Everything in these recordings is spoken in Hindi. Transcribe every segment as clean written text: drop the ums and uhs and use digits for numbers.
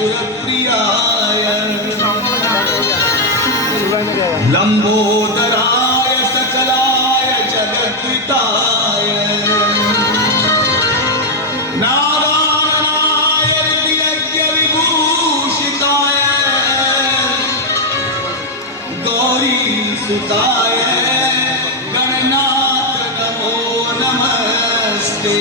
सुरप्रियाय लंबोदराय सकलाय जगद्विताय नारायणाय यज्ञ विभूषिताय गौरी सुताय गणनाथ नमो नमस्ते।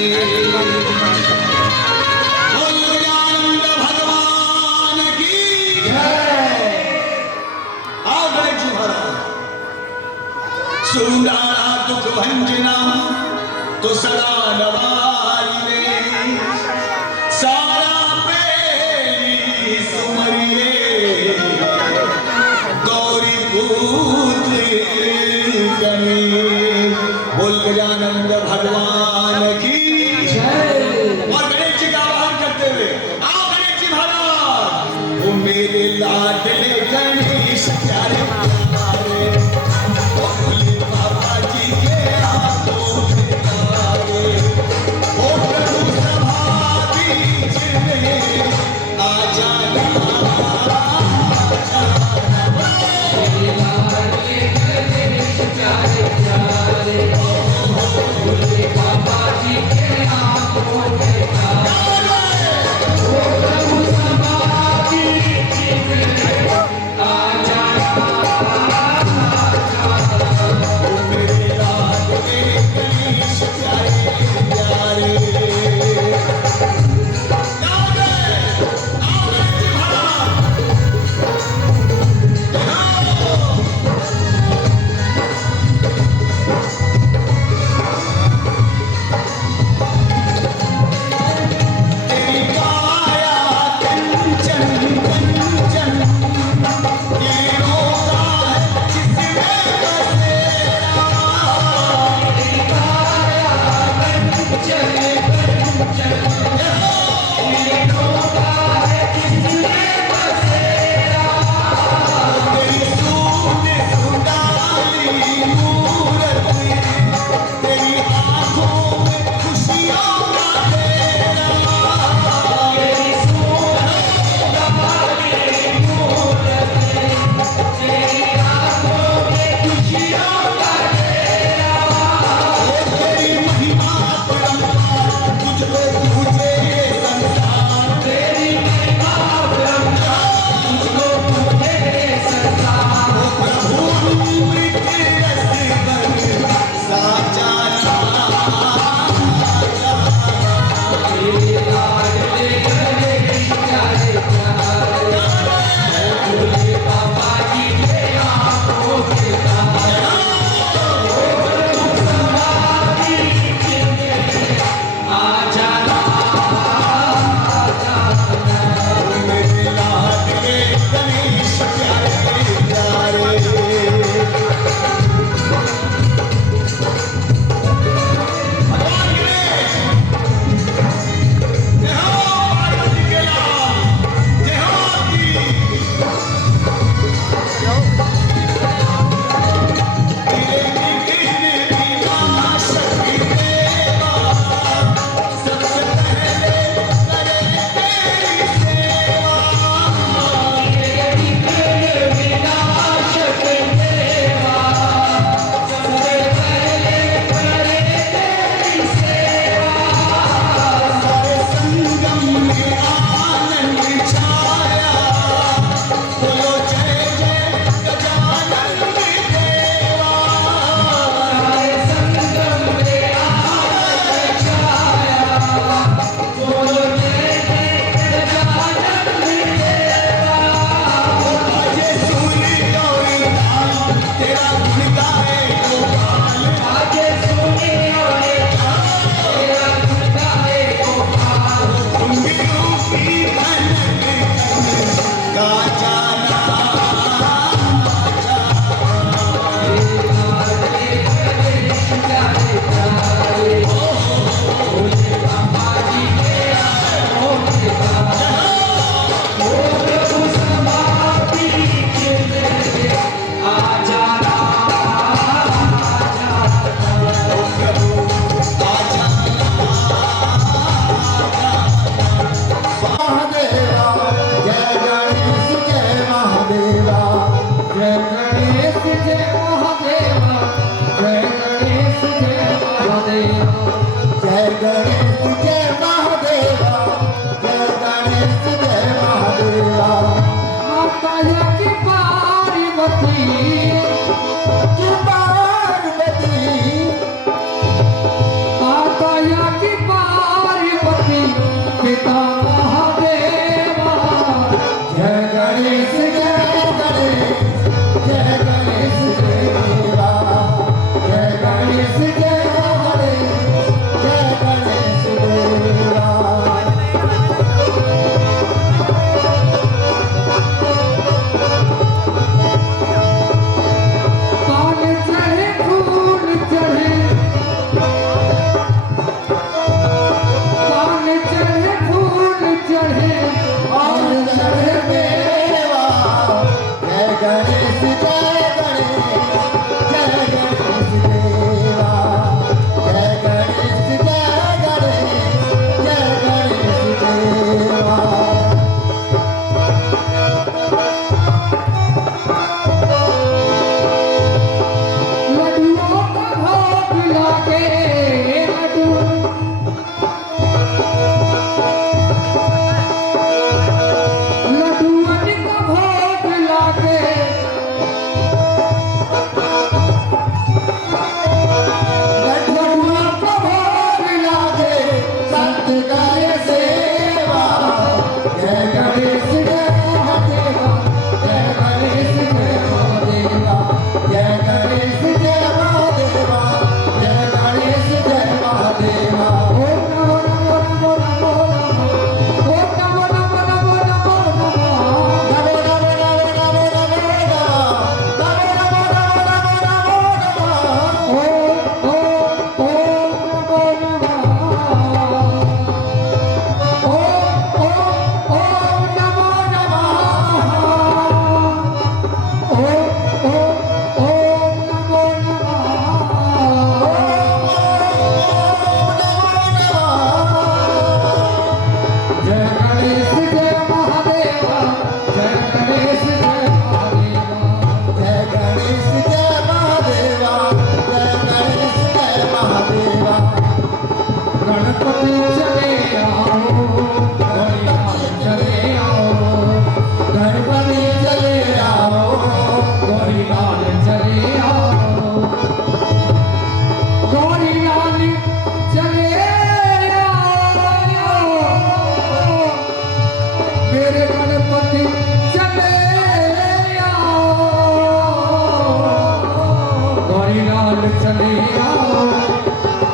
चले आओ,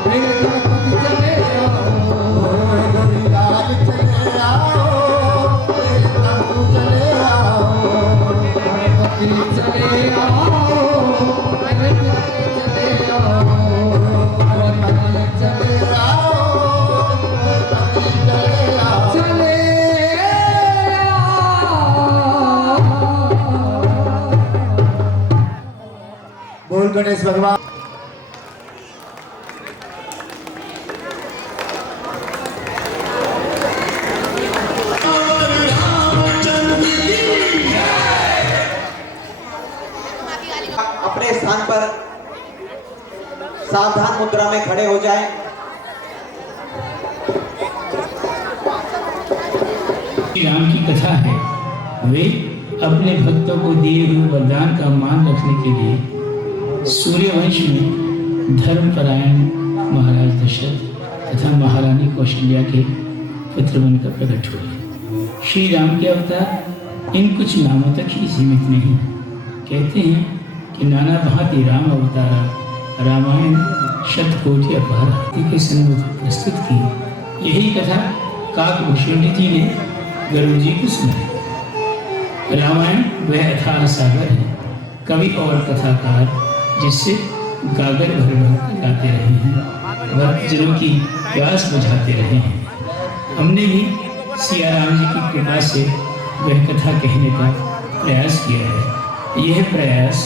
मेरे गणपति चले आओ, गोविंदाल चले आओ, मेरे प्रभु चले आओ, गणपति चले आओ, मेरे प्यारे चले आओ, गोविंदाल चले आओ, गणपति चले आओ, चले बोल गणेश भगवान। अपने स्थान पर सावधान मुद्रा में खड़े हो जाएं। राम की कथा है। वे अपने भक्तों को दिए हुए वरदान का मान रखने के लिए सूर्यवंश में धर्मपरायण महाराज दशरथ तथा महारानी कौशल्या के पुत्र बनकर प्रकट हुए। श्री राम के अवतार इन कुछ नामों तक ही सीमित नहीं। कहते हैं कि नाना भांति राम अवतारा रामायण शतकोटि अपहार के सन्मुख प्रस्तुत की। यही कथा काकभूषण जी ने गरुड़ जी को सुनाई। रामायण वह अथाह सागर है, कवि और कथाकार जिससे गागर भर भर कर गाते रहे हैं, भक्तजनों की प्यास बुझाते रहे हैं। हमने भी सिया राम जी की कृपा से वह कथा कहने का प्रयास किया है। यह प्रयास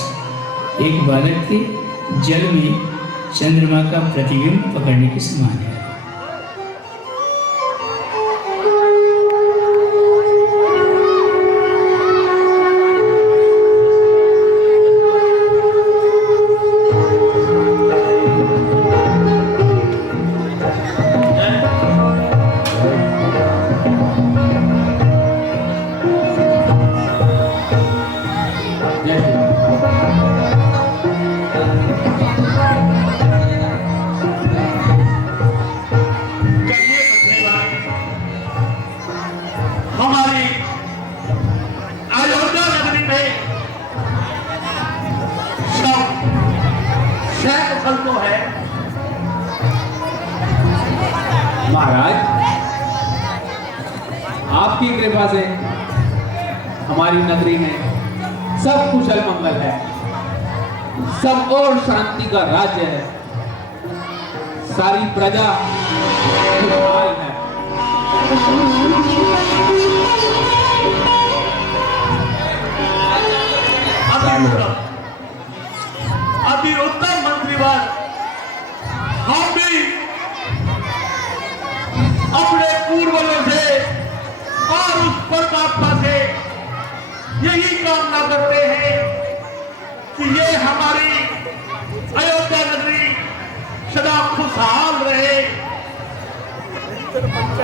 एक बालक के जल में चंद्रमा का प्रतिबिंब पकड़ने के समान है। हमारी अयोध्या नगरी में सैकल तो है। महाराज, आपकी कृपा से हमारी नगरी में सब कुशल मंगल है, सब और शांति का राज्य है, सारी प्रजा खुशहाल है। अति उत्तम मंत्रीवर, हम भी अपने पूर्वजों से और उस परमात्मा से यही कामना करते हैं कि ये हमारी अयोध्या नगरी सदा खुशहाल रहे।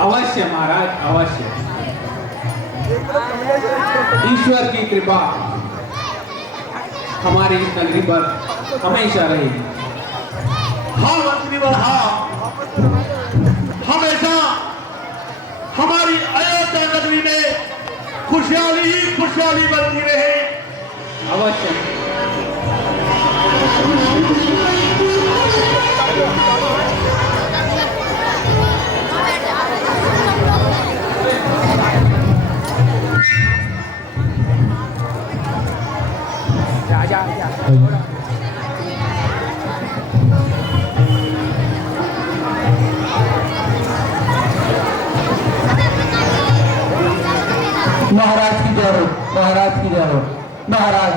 अवश्य महाराज, अवश्य। ईश्वर की कृपा हमारी इस नगरी पर हमेशा रहेगी। हाँ मंत्रीवर, हाँ, हमेशा हमारी अयोध्या नगरी में खुशहाली ही खुशहाली बनती रहे। अवश्य। महाराज की जय हो, महाराज की जय हो। महाराज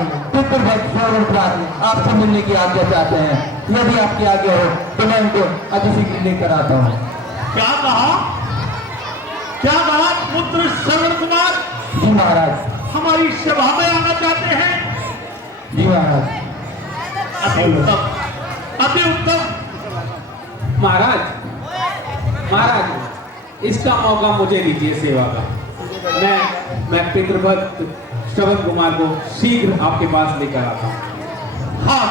आपसे मिलने की आज्ञा चाहते हैं। यदि आपकी आज्ञा हो तो मैं उनको अतिशीघ्र लेकर आता हूँ। क्या कहा? क्या कहा पुत्र श्रवण कुमार? जी महाराज। हमारी सभा में आना चाहते हैं? जी महाराज। अति उत्तम, अति उत्तम। महाराज, महाराज, इसका मौका मुझे दीजिए सेवा का। मैं पितृभक्त श्रवण कुमार को शीघ्र आपके पास लेकर आता हूँ। हाँ,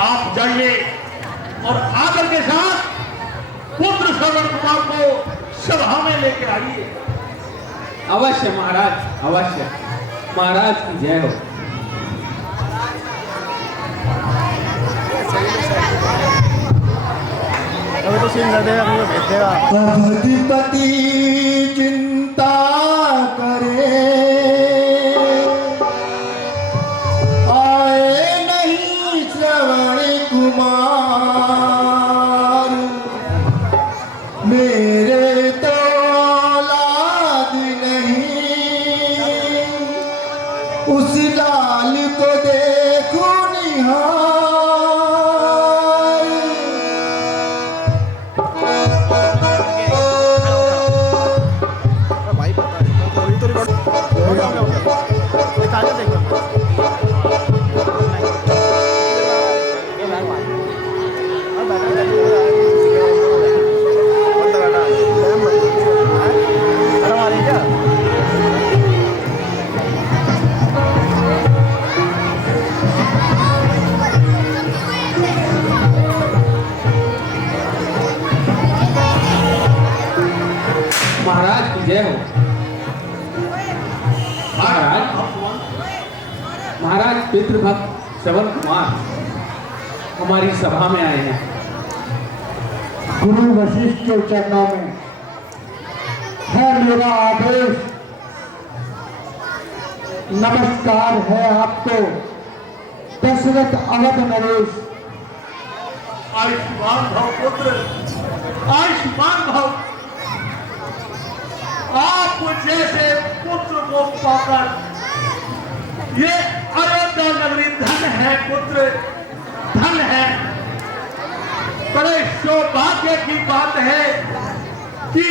आप जाइए और आदर के साथ पुत्र श्रवण कुमार को सभा में लेके आइए। अवश्य महाराज, अवश्य। महाराज की जय हो। अवधिपति चिंता करे, आए नहीं श्रवण कुमार, मेरे तो औलाद नहीं, उस लाल को देखो निहार। महाराज की जय हो। महाराज पितृभक्त श्रवण कुमार हमारी सभा में आए हैं। गुरु वशिष्ठ के चरणों में है मेरा आदेश, नमस्कार है आपको दशरथ अवध नरेश। आयुष्मान भव पुत्र, आयुष्मान भव। आप जैसे पुत्र को पाकर ये अयोध्या नगरी धन है पुत्र, धन है। बड़े सौभाग्य की बात है कि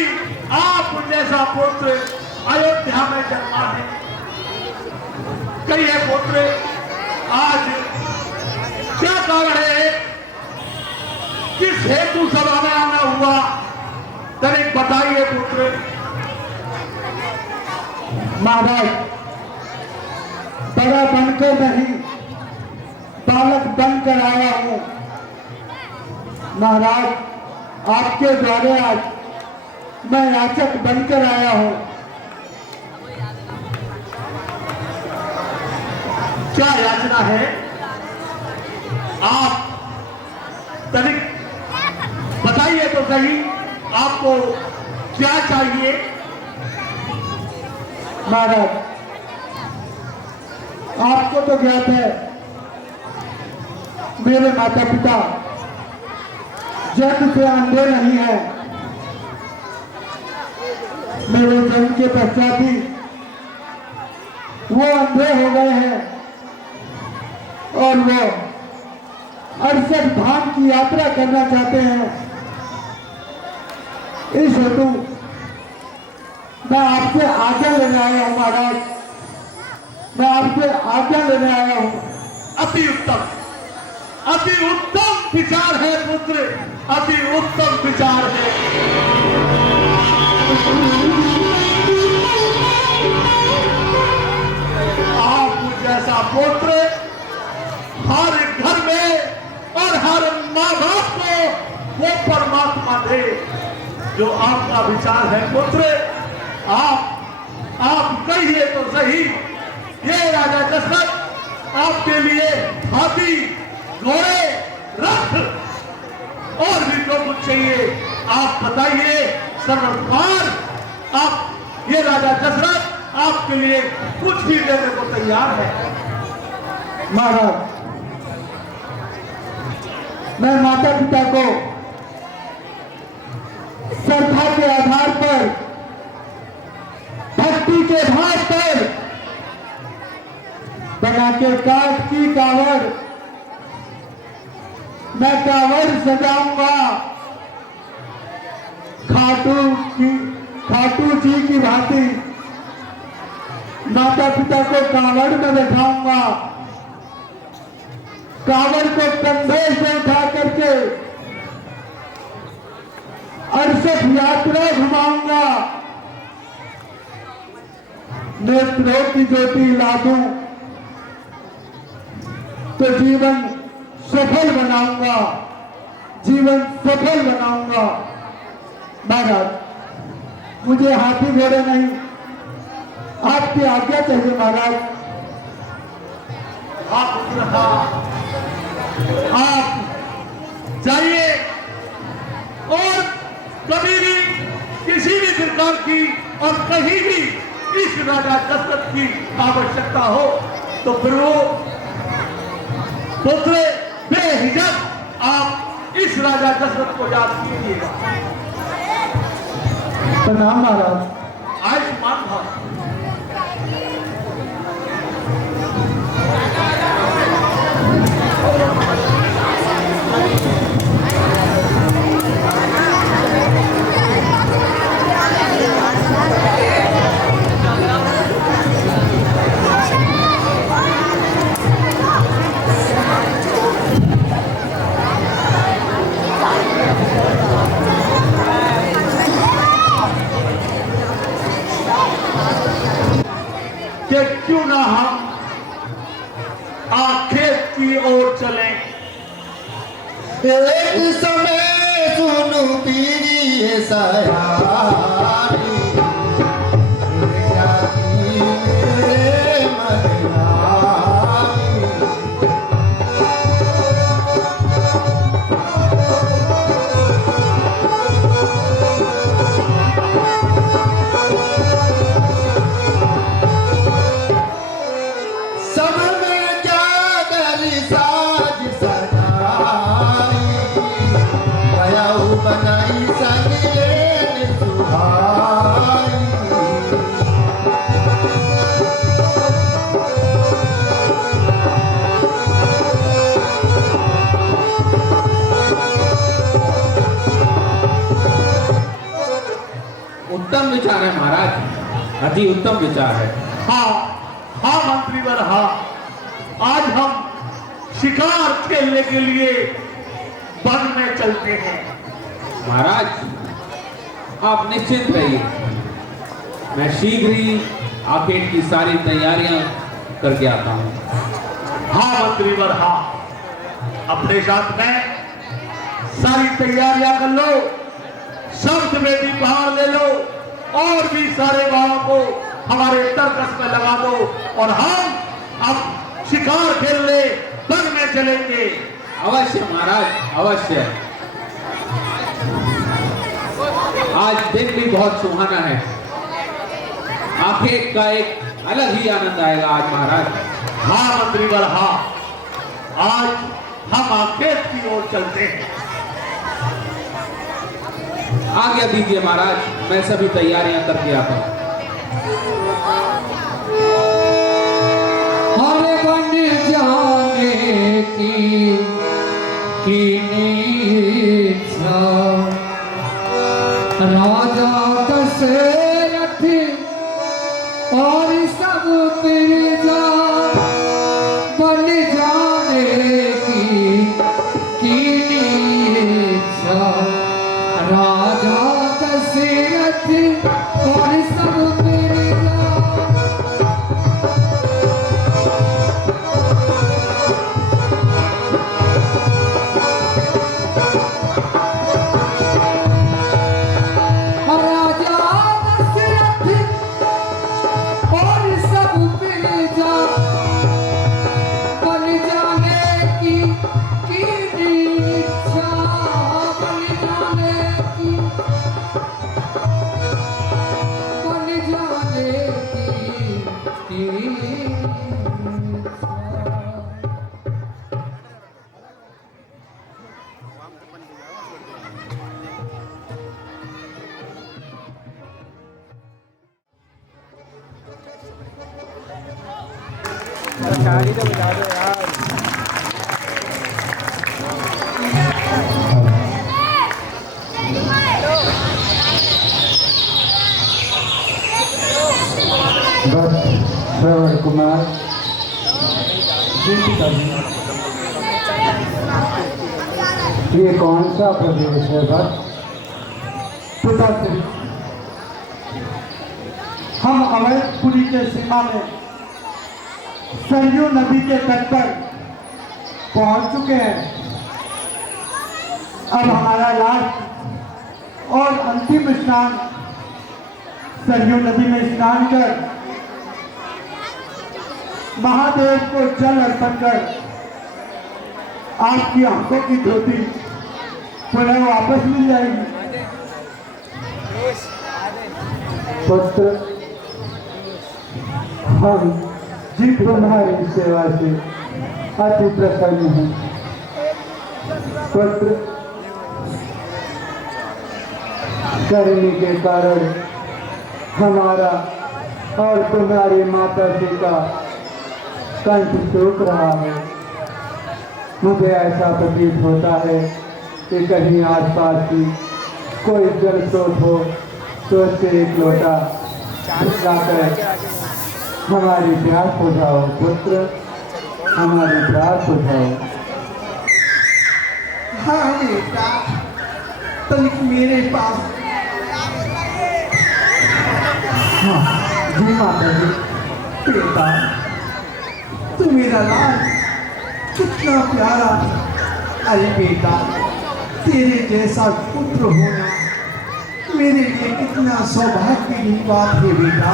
आप जैसा पुत्र अयोध्या में जन्मा है। कहिए पुत्र, आज क्या कारण है, किस हेतु सभा में आना हुआ, तनिक बताइए पुत्र। महाराज, बड़ा बनकर नहीं बालक बनकर आया हूँ। महाराज, आपके द्वारे आज मैं याचक बनकर आया हूँ। क्या याचना है? आप तनिक बताइए तो सही, आपको क्या चाहिए? महाराज, आपको तो ज्ञात है मेरे माता पिता जन्म से अंधे नहीं है। मेरे जन्म के पश्चात ही वो अंधे हो गए हैं और वो 68 धाम की यात्रा करना चाहते हैं। इस हेतु मैं आपसे आज्ञा लेने आया हूँ। महाराज, मैं आपसे आज्ञा लेने आया हूँ। अति उत्तम विचार है पुत्र, अति उत्तम विचार है। आप जैसा पुत्र हर घर में और हर माँ बाप को वो परमात्मा दे जो आपका विचार है पुत्र। आप कहिए तो सही, ये राजा दशरथ आपके लिए हाथी, घोड़े, रथ और भी जो कुछ चाहिए आप बताइए। सर्वकुमार, आप ये राजा दशरथ आपके लिए कुछ भी देने को तैयार है। महाराज, मैं माता पिता को श्रद्धा के आधार पर, भक्ति के भाव पर बना के काठ की कावड़, मैं कावड़ सजाऊंगा खाटू जी की भांति। माता पिता को कावड़ में बैठाऊंगा, कावड़ को कंधे से उठा करके 68 यात्रा घुमाऊंगा, नेत्रों की ज्योति ला दूं तो जीवन सफल बनाऊंगा, जीवन सफल बनाऊंगा। महाराज, मुझे हाथी घोड़े नहीं, आपकी आज्ञा चाहिए महाराज। आप जाइए और कभी भी किसी भी प्रकार की और कहीं भी इस राजा दशरथ की आवश्यकता हो तो फिर वो पुत्र बेहिजक आप इस राजा दशरथ को याद कीजिएगा। प्रणाम महाराज। आयुष्मान भव। कि क्यों ना हम आखेत की ओर चलें। एक समय सुनु पीरी सयारी बनाई संगेन सुहाई। उत्तम विचार है महाराज, अति उत्तम विचार है। हाँ हाँ मंत्रीवर, हाँ आज हम शिकार खेलने के लिए वन में चलते हैं। महाराज आप निश्चिंत रहिए, मैं शीघ्र ही आखेट की सारी तैयारियां करके आता हूं। हाँ मंत्रीवर, हाँ अपने साथ में सारी तैयारियां कर लो, शब्द में भी बाहर ले लो और भी सारे गांवों को हमारे तर्कस में लगा दो और हम अब शिकार खेलने वन में चलेंगे। अवश्य महाराज, अवश्य। आज दिन भी बहुत सुहाना है, आखेट का एक अलग ही आनंद आएगा आज महाराज। हाँ मंत्रीवर, हाँ आज हम आखेट की ओर चलते हैं। आज्ञा दीजिए महाराज, मैं सभी तैयारियां करके आता हूं। हरे बन जाने की इच्छा राजा दशरथ और सब प्रजा बन जाने की इच्छा राजा दशरथ और सब प्रजा। श्रवण कुमार ये कौन सा प्रदेश है बस? पिताश्री, हम अवैधपुरी के सीमा में सरयू नदी के तट पर पहुंच चुके हैं। अब हमारा लास्ट और अंतिम स्नान सरयू नदी में स्नान कर महादेव को जल अर्पण कर आपकी आंखों की ज्योति पुनः वापस मिल जाएगी। पुत्र, हम जी तुम्हारी सेवा से अति प्रसन्न हैं। पुत्र, गर्मी के कारण हमारा और तुम्हारी माता जी का कंठ सूख रहा है। मुझे ऐसा प्रतीत होता है कि कहीं आसपास की कोई जल स्रोत हो तो उससे एक लोटा लाकर हमारी प्यास बुझाओ। पुत्र, हमारी प्यास बुझाओ। हाँ बेटा, तनिक मेरे पास। हाँ जी माता जी। बेटा, तू मेरा लाल कितना प्यारा। अरे बेटा, तेरे जैसा पुत्र होना मेरे लिए कितना सौभाग्य की बात है बेटा।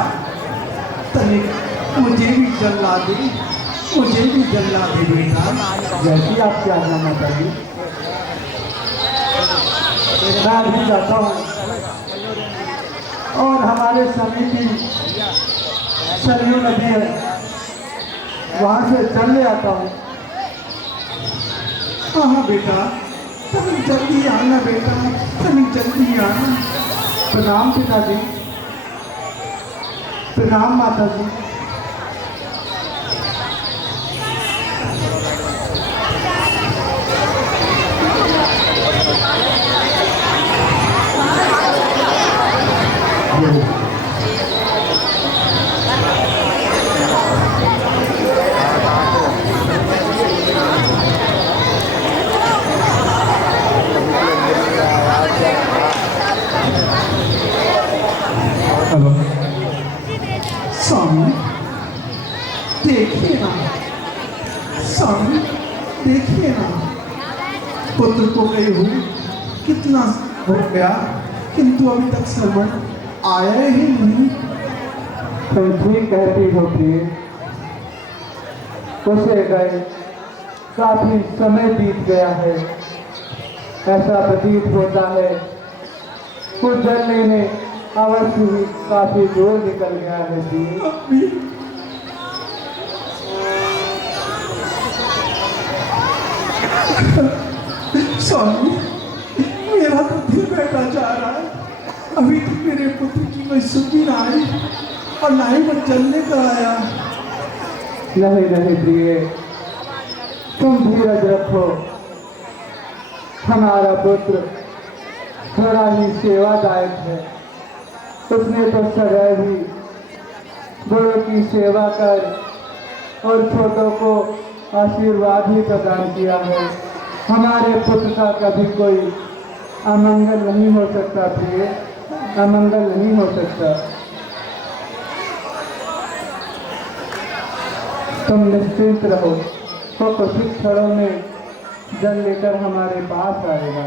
तनिक मुझे भी जला दे, मुझे भी जला दे बेटा। जैसी आपकी आज्ञा माता जी। मैं अभी जाता हूँ और हमारे समिति सरयू नदी है, वहाँ से जल ले आता हूँ। हाँ बेटा, तनिक जल्दी आना बेटा, तनिक जल्दी आना। प्रणाम पिताजी। प्रणाम माता जी। स्वामी देखिए ना, स्वामी देखिए ना, पुत्र को गए हुए कितना हो गया, किंतु अभी तक श्रवण आया ही नहीं। तुम ठीक कहती हो प्रिय। उसे गए काफी समय बीत गया है। ऐसा प्रतीत होता है कुछ जल लेने अवश्य ही काफी दूर निकल गया है प्रिय। स्वामी, मेरा तो दिल बैठा जा रहा है। अभी तक मेरे पुत्र की कोई सुधी ना आई और ना ही वो जलने का आया। नहीं नहीं प्रिय, तुम धीरज रखो। हमारा पुत्र थोड़ा ही सेवादायक है। उसने तो सदैव ही बड़ों की सेवा कर और छोटों को आशीर्वाद ही प्रदान किया है। हमारे पुत्र का कभी कोई अमंगल नहीं हो सकता प्रिय, अमंगल नहीं हो सकता। तुम निश्चिंत रहो, तो कुछ क्षणों में जल लेकर हमारे पास आएगा।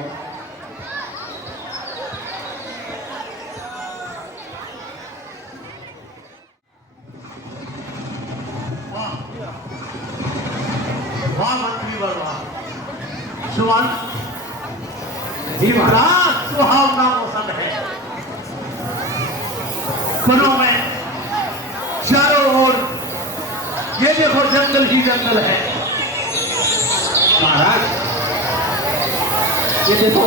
वाह मंत्री वर्मा, सुमन, जी बड़ा सुहावना मौसम है। वनों में चारों ओर ये देखो जंगल ही जंगल है। महाराज, ये देखो,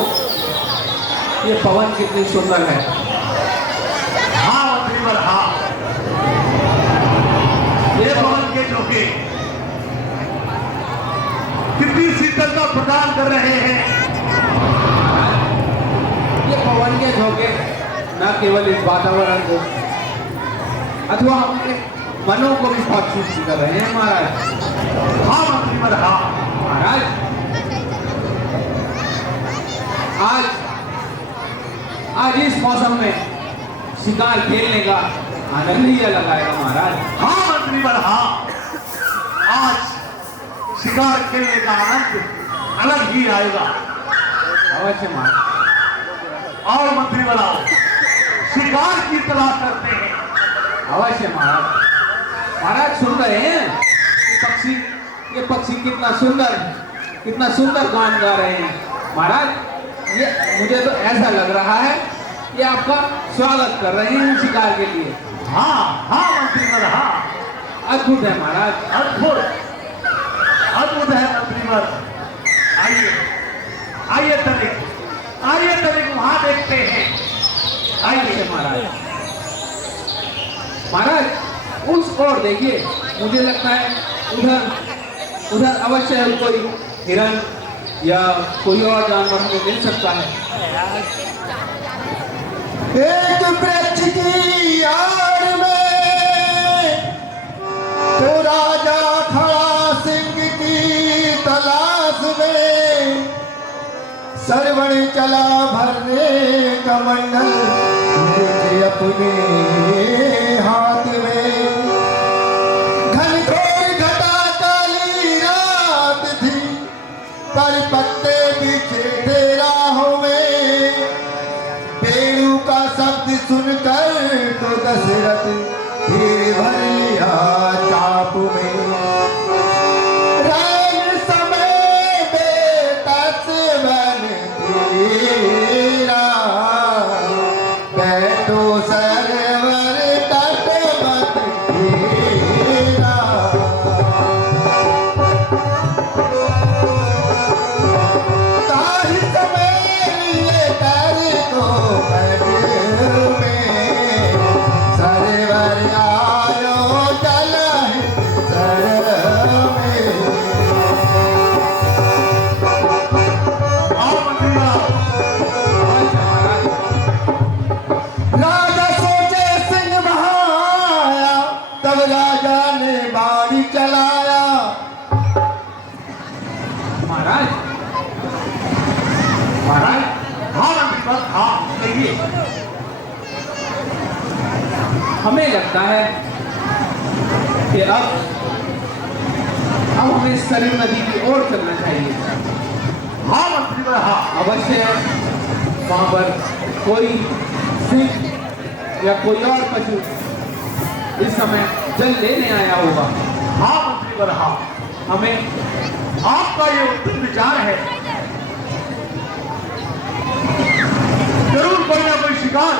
ये पवन कितनी सुंदर है। हाँ मंत्री वर, हाँ, ये पवन के झोंके कितनी शीतलता प्रदान कर रहे हैं। ये पवन के झोंके न केवल इस वातावरण को अथवा हमारे मनों को भी बहुत सुखी कर रहे हैं महाराज। हाँ मंत्री वर, हाँ। महाराज, आज इस मौसम में शिकार खेलने का आनंद ही अलग आएगा महाराज। हाँ मंत्री वर, हाँ, आज शिकार खेलने का आनंद अलग ही आएगा। अवश्य महाराज। और मंत्री बनाओ, शिकार की तलाश करते हैं। अवश्य महाराज। महाराज सुन रहे हैं ये पक्षी कितना सुंदर गान गा रहे हैं महाराज। ये मुझे तो ऐसा लग रहा है कि आपका स्वागत कर रहे हैं शिकार के लिए। हाँ हाँ मंत्रीवर, हाँ अद्भुत है महाराज, अद्भुत अद्भुत है मंत्रीवर। आइए आइए तनिक वहां देखते हैं। आइए महाराज। महाराज उस ओर देखिए, मुझे लगता है उधर अवश्य कोई हिरण या कोई और जानवर हमें मिल सकता है। एक वृक्ष की आड़ में तो राजा खड़ा सिंह की तलाश में, सरवण चला भरने कमंडल लेके अपने हाथ में। घनघोर घटा काली रात थी, पर पत्ते बिछे थे राहों में। पेड़ू का शब्द सुनकर तो दशरथ फिर भर लिया चाप में। रैन समय बेतस बन तेरा, बैठो सरवर तट मत तेरा। ताहि समय लिए कर को बैठ में, सरवर आयो चला सर में। आओ मंत्रीवर। राजा सोचे सिंह महाया, तब राजा ने बाड़ी चलाया। महाराज हाँ मंत्रीवर, हाँ देखिए। हमें लगता है कि अब हमें सरयू नदी की ओर चलना चाहिए। हाँ मंत्रीवर, हाँ अवश्य वहां पर कोई सिंह या कोई और पशु इस समय जल लेने आया होगा। हाँ मंत्रीवर, हाँ हमें आपका ये उत्तम विचार है। जरूर कोई ना कोई शिकार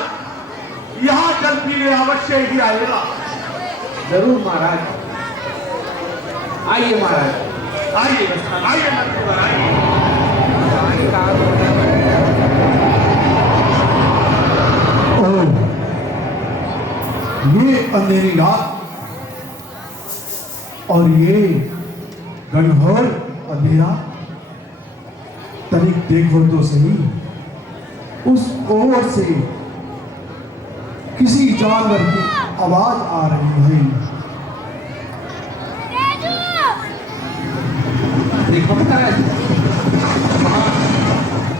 यहाँ जल पीने अवश्य ही आएगा। जरूर महाराज। आइए महाराज, आइए आइए मंत्रीवर, आइए। ये अंधेरी रात और ये घनघोर अंधेरा, तनिक देखो तो सही, उस ओर से किसी जानवर की आवाज आ रही है। देखो महाराज,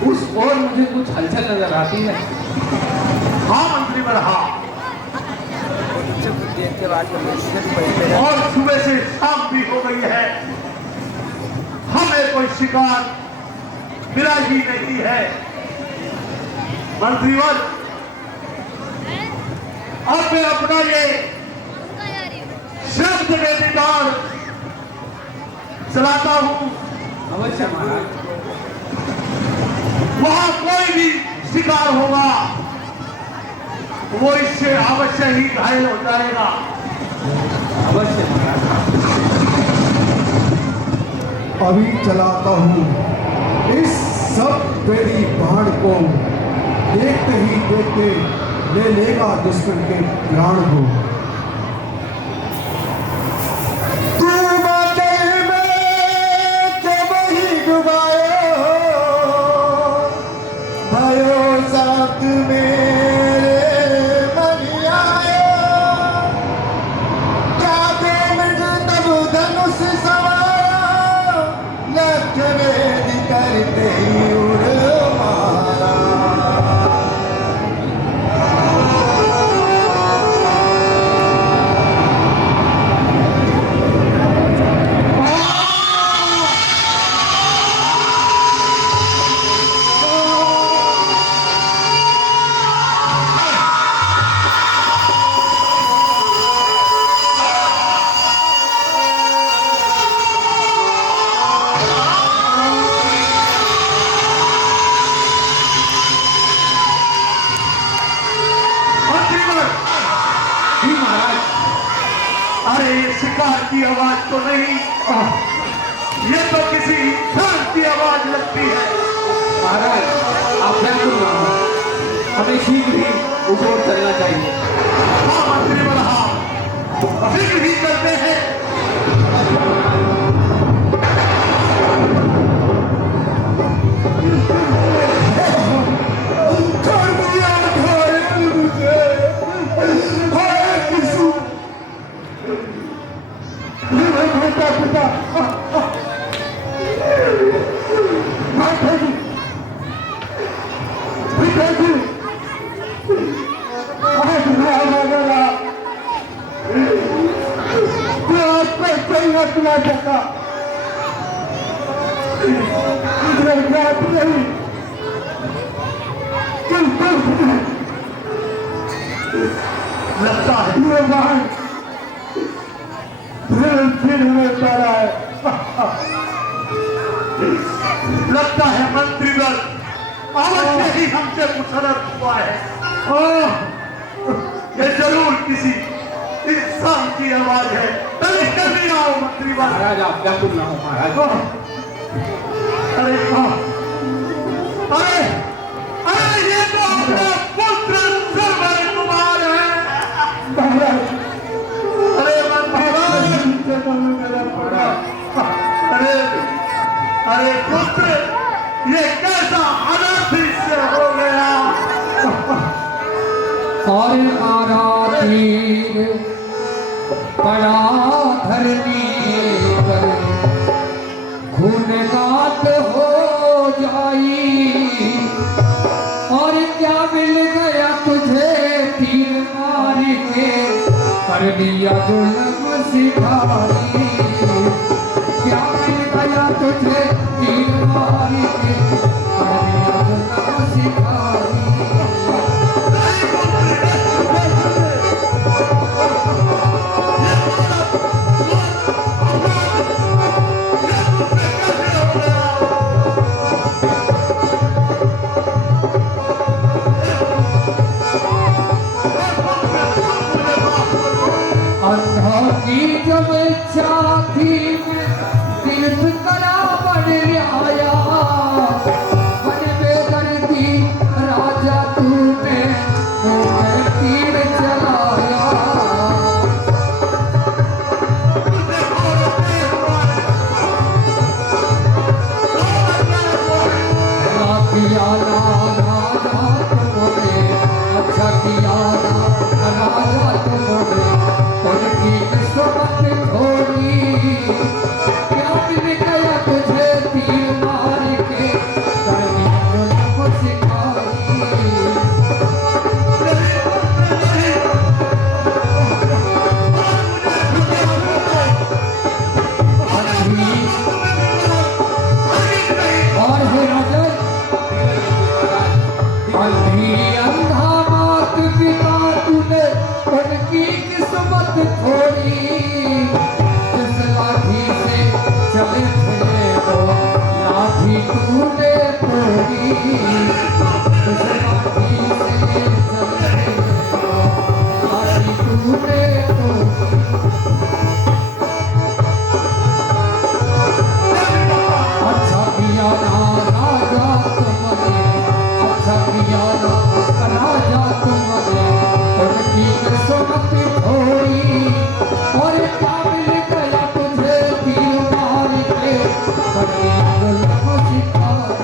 उस ओर मुझे कुछ हलचल नजर आती है। हाँ मंत्रीवर, हाँ। और सुबह से शाम भी हो गई है, हमें कोई शिकार मिला ही नहीं है। मंत्रीवर, अब मैं अपना ये शब्द वेदिकार चलाता हूँ। अवश्य महाराज। वहां कोई भी शिकार होगा वो इससे अवश्य ही घायल हो जाएगा। अवश्य महाराज। अभी चलाता हूँ इस सब वेदी बाण को, देखते ही देखते ले लेगा दुश्मन के प्राण को। तू बादल में जब ही डुबायो, भयो साथ मेरे मन आयो। जागे मृग तब धनुष सवारा, लक्ष्य वेद करते ही उड़ मारा। जी महाराज, अरे ये शिकार की आवाज तो नहीं, ये तो किसी इंसान की आवाज लगती है। महाराज आप बिल्कुल ना हो, हमें शीघ्र ही उस ओर चलना चाहिए। हाँ मंत्री बलहा, शीघ्र ही करते हैं। कर दिया घायल मुझे, हाय किसू। बेटा बेटा, माता जी, पिता जी, आज मैं मरा, मैं आपको सही अपना सका, मैं बात नहीं, लगता है ये बात फिर में पड़ा है। लगता है मंत्रीगण अवश्य ही हमसे मुशर्रफ हुआ है। ये जरूर किसी इंसान की आवाज है। जल्दी आओ मंत्रीगण। महाराज आप बिल्कुल ना हो महाराज। अरे अरे अरे ये तो अपना पुत्र सरवर कुमार है। अरे अरे अरे पुत्र, ये कैसा अनर्थ इससे हो गया। और मारा तीर पड़ा धरनी पर, खून गात हो जाई, और क्या मिल गया तुझे तीर मार के, कर दिया जुल्म सिखाई। क्या मिल गया तुझे तीर मार के, कर दिया जुल्म सिखाई। अंधा की जब इच्छा थी तीर्थ करा बन आया, बन बेदर्दी राजा तूने तीर चलाया। किया ना राजा तुमने, अच्छा किया ना राजा तुमने, उनकी किस्मत थोड़ी। क्या मिल गया तुझे तीर मार के, कर दिया जुल्म सिखाई। और है राजन, अंधी अंधा मात पिता तूने, उनकी किस्मत थोड़ी। जिस लाठी से चले थे वो लाठी तूने तोड़ी। जिस लाठी से चले थे वो लाठी तूने तोड़ी। अच्छा किया ना राजा तुमने, अच्छा किया ना राजा तुमने, उनकी किस्मत थोड़ी। और क्या मिल गया तुझे तीर मार के, कर दिया जुल्म सिखाई।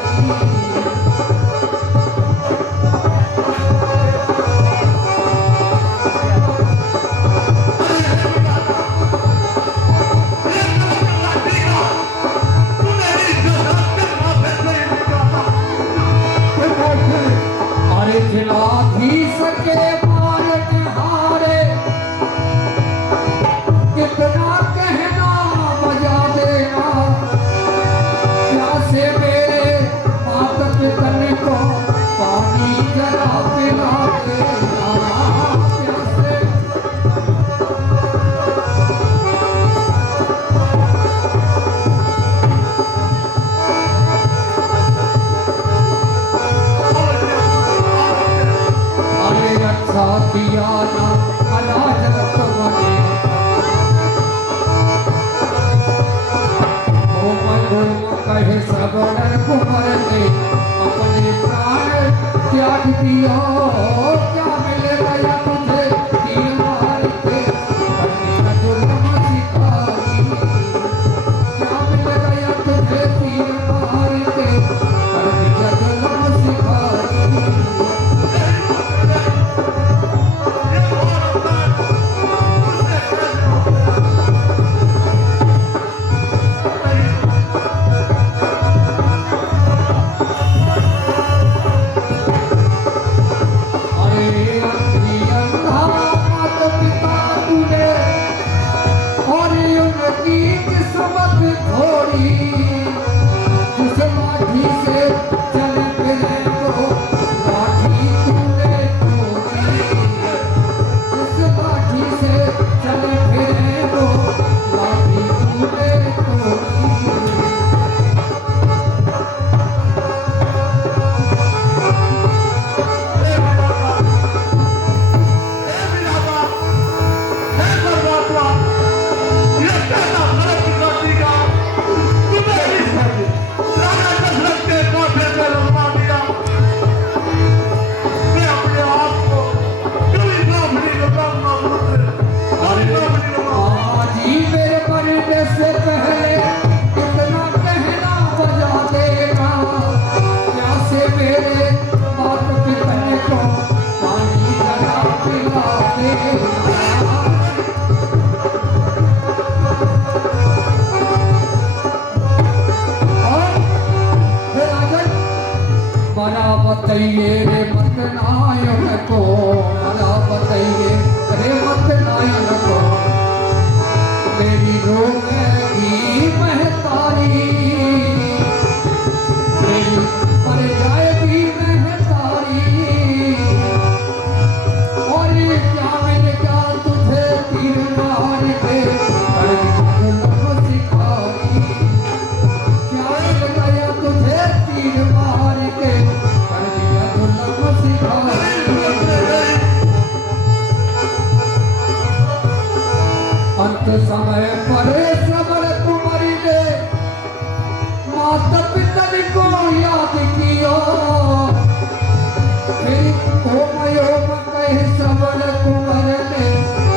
अरे खिला भी सके मारन हारे, कितना कहना बजा देना। प्यासे मेरे माता पितन को पानी जरा पिला देना। प्यासे अरे अच्छा किया ना अनाज कहे सबल कुंवर ने अपने प्राण त्याग दिया। क्या मिल गया तुझे तीर मार के करने का जुल्म सिखाई। क्या मिल गया तुझे तीर मार के करने का जुल्म सिखाई। बताइए रे मत नायक को, मला बताइए रे मत नायक को, मेरी रोएगी महतारी, मेरी मर जाएगी महतारी। और ये क्या मैंने क्या तुझे तीर मार के जुल्म सिखाई। क्या मिल गया तुझे तीर मार के अंत समय पर सबल कुमारी ने माता पिता को याद किया। फिर ओम कहे सबल कुमार ने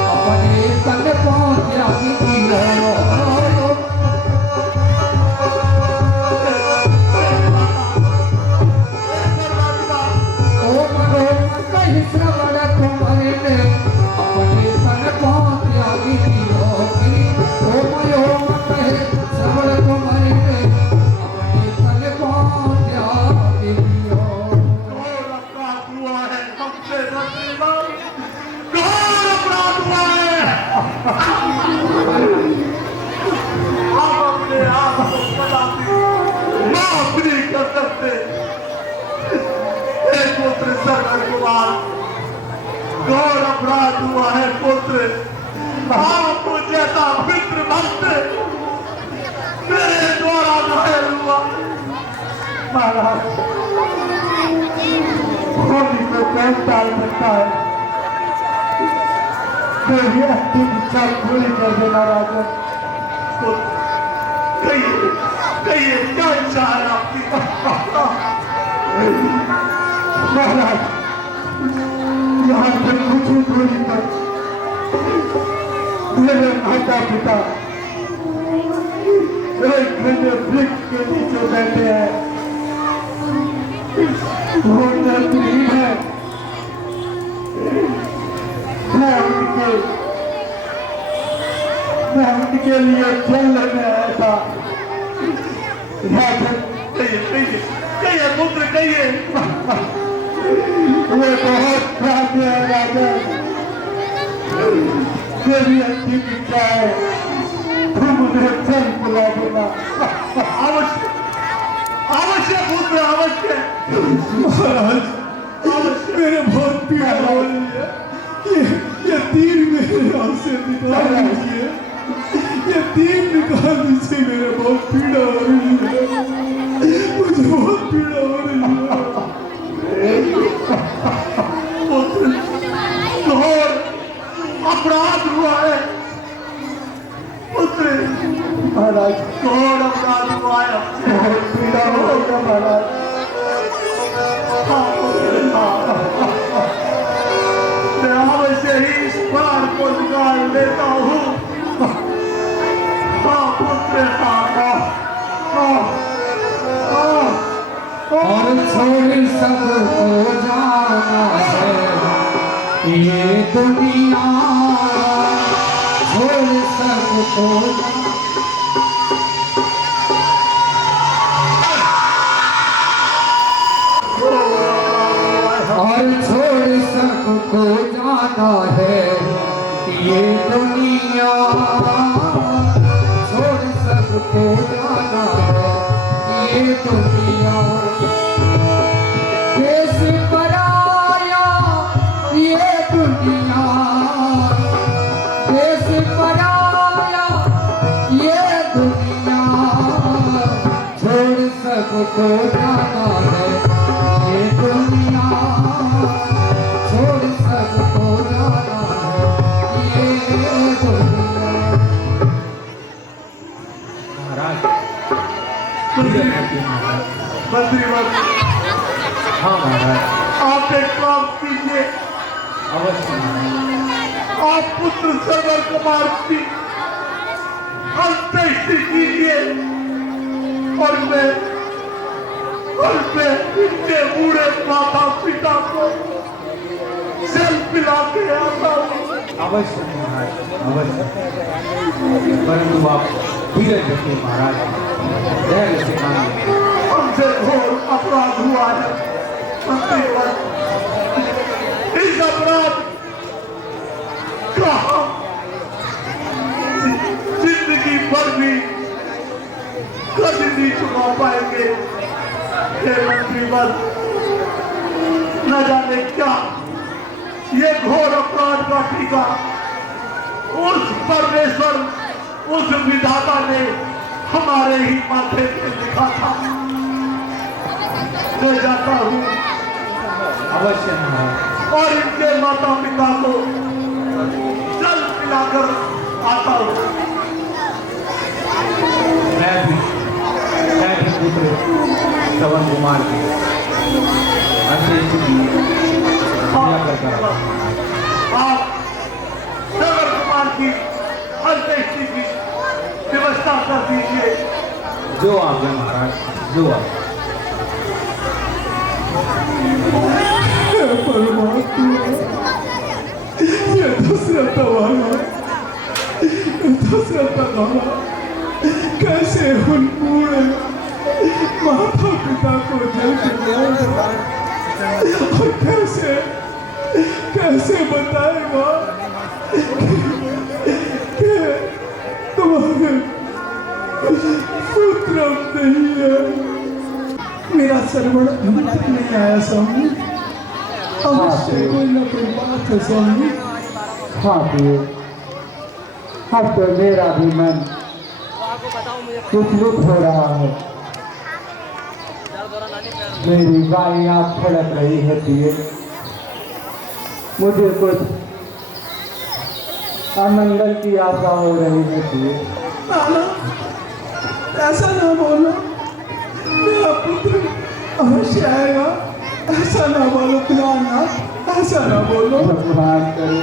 अपने तन पांव त्याग किया। गौर अपराध हुआ है पुत्र, आपको जैसा मित्र भक्त मेरे द्वारा घायल हुआ। महाराज होली को कौन टाल सकता है? मेरी अंतिम इच्छा पूरी कर देना राजा। कहिए कहिए क्या इच्छा है आपकी? महाराज यहाँ से कुछ ही दूरी पर मेरे माता पिता एक घने वृक्ष के नीचे बैठे हैं। वो नर्सरी है, मैं उनके लिए खेलने में आया था। कहिए पुत्र कहिए। वे बहुत प्राप्य है राजा। मेरी अंतिम इच्छा है तुम मुझे चल बुला देना। अवश्य अवश्य पुत्र अवश्य। महाराज मेरे बहुत पीड़ा हो रही है। ये तीर मेरे हाथ से निकाल लीजिए, ये तीर निकाल दीजिए। मेरे बहुत पीड़ा हो रही है, मुझे बहुत पीड़ा हो रही है। घोर अपराध हुआ है पुत्र, महाराज घोर अपराध अपराध हुआ है बहुत पीड़ा हो रही है महाराज। मैं अवश्य ही इस बार को निकाल लेता हूँ। हाँ पुत्र और छोड़ सबको जाना है ये दुनिया, छोड़ सबको और छोड़ सबको जाना है ये दुनिया, छोड़ सबको जाना है ये दुनिया। देश पराया ये दुनिया, देश पराया ये दुनिया, छोड़ सबको जाना है ये दुनिया, छोड़ सबको जाना है ये दुनिया। महाराज मंत्रीवन, हाँ महाराज आप एक काम कीजिए। अवश्य महाराज। आप पुत्र सरवर कुमार की अंत्येष्टि कीजिए और मैं इनके बूढ़े माता पिता को जल पिला के आता हूँ। अवश्य महाराज अवश्य, परंतु आप धीरज रखिए महाराज, धैर्य से काम लीजिए। हमसे घोर अपराध हुआ है मंत्रीवन। इस अपराध का हम जिंदगी भर भी कभी नहीं चुका पाएंगे। हे मंत्रीवन, न जाने क्या ये घोर अपराध का टीका उस परमेश्वर, उस विधाता ने हमारे ही माथे पे लिखा था। मैं जाता हूँ अवश्य महाराज। और इनके माता पिता को जल पिलाकर आता हूँ। मैं भी पुत्र श्रवण कुमार की अंत्येष्टि पूजा करता हूँ। आप श्रवण कुमार की अंत्येष्टि की व्यवस्था कर दीजिए। जो आप हैं महाराज, जो आप। परमात्मा, ये दशरथ बाबा कैसे उन बूढ़े माता पिता को जल पिलाएगा और कैसे बताएगा कि तुम्हारे पुत्र नहीं है। मेरा सरवण अभी तक नहीं आया स्वामी, अवश्य कोई ना कोई बात है स्वामी। हाँ प्रिय, अब तो मेरा भी मन विचलित हो रहा है। मेरी गाड़ियाँ फड़क रही है प्रिय, मुझे कुछ अमंगल की आशा हो रही है प्रिय। नाना, ऐसा ना बोलो, मेरा पुत्र अवश्य आएगा। ऐसा ना बोलो भगवान, ऐसा ना बोलो। भगवान करे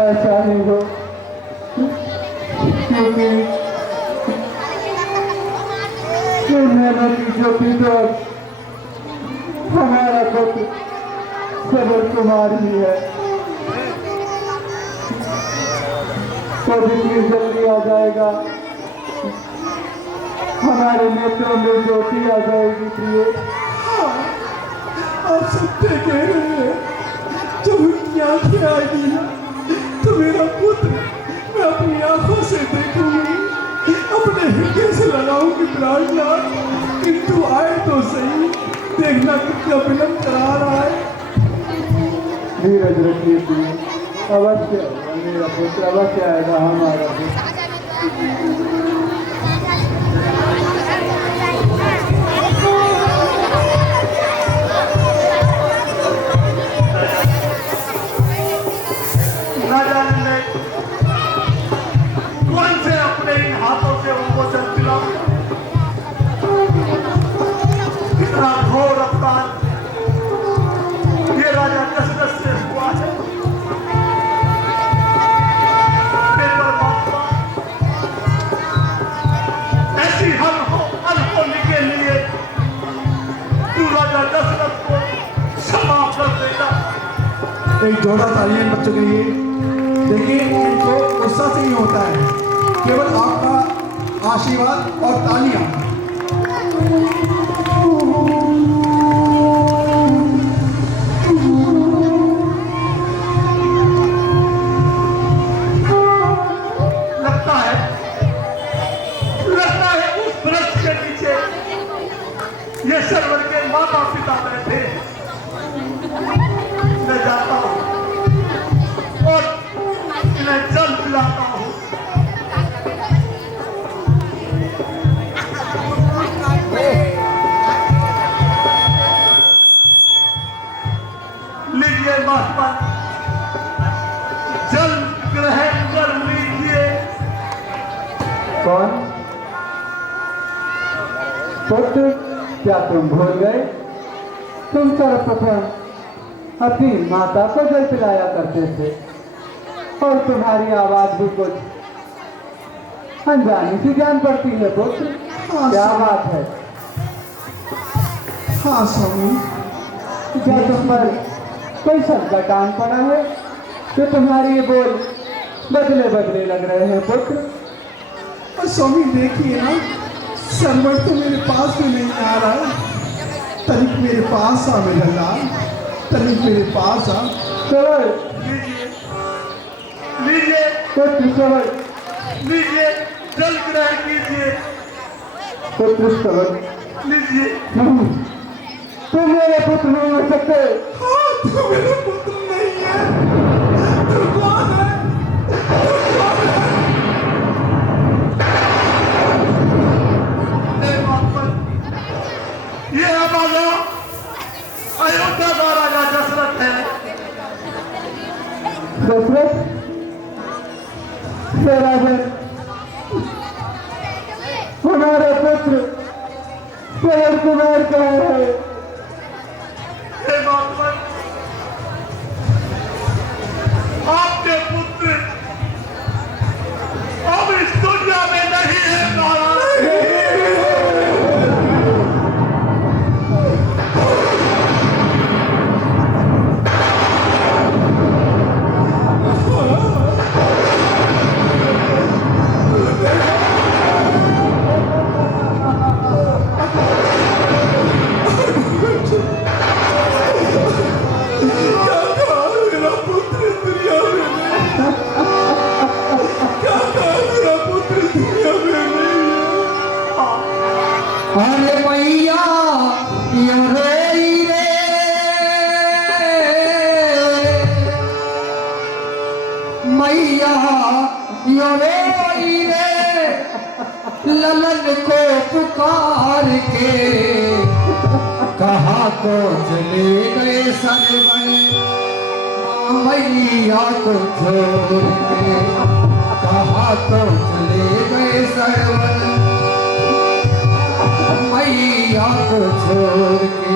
ऐसा नहीं हो, क्योंकि मैंने जो पिता हमारा पुत्र श्रवण कुमार ही है, तो भी जल्दी आ जाएगा, हमारे नेत्रों में ज्योति आ जाएगी प्रिय। आप सत्य कह रहे हैं, जब उनकी आंखें आएगी ना तो मेरा पुत्र मैं अपनी आंखों से देखूंगी, अपने हृदय से लगाऊंगी प्रार्थना। किंतु आए तो सही, देखना कितना विलंब करा रहा है। धीरज रखिए प्रिय, अवश्य मेरा पुत्र अवश्य आएगा हमारा पुत्र। न जाने कौन से अपने इन हाथों से उनको चलते जोड़ा तालियां इन बच्चों के लिए। देखिए इनको गुस्सा से ही होता है, केवल आपका आशीर्वाद और तालियां। लगता है उस वृक्ष के नीचे ये सरवर के माता पिता बैठे। मैं जाता हूँ और इन्हें जल पिलाता हूँ। लीजिए महात्मा, जल ग्रहण कर लीजिए। कौन पुत्र, क्या तुम भूल गए? तुम सर्वप्रथम अपनी माता को जल पिलाया करते थे और तुम्हारी आवाज भी कुछ अनजानी सी जान पड़ती है पुत्र। क्या बात है? हाँ स्वामी, क्या तुम पर कोई संकट आन पड़ा है तो तुम्हारे ये बोल बदले बदले लग रहे हैं पुत्र? और स्वामी देखिए ना, सरवर तो मेरे पास भी नहीं आ रहा। तनिक मेरे पास आ मेरा लाल, तनिक मेरे पास आ। सवर, लीजिए लीजिए पुत्र सवर, लीजिए, जल ग्रहण कीजिए। पुत्र सवर, लीजिए। तुम मेरे पुत्र नहीं हो सकते। हाँ, तू मेरा पुत्र नहीं है। तू कौन है? तू कौन है? ये हमारा अयोध्या का राजा दशरथ है। दशरथ से राजन, हमारा पुत्र पवन कुमार कहाँ है? हे महात्मा, आपके पुत्र अब इस दुनिया में नहीं है महाराज। अरे मैया यो रोई रे, मैया यो रोई रे, ललन को पुकार के कहा को चले गए सरवण, मैया को छोड़ के कहा को चले गए सरवण, मैया को छोड़ के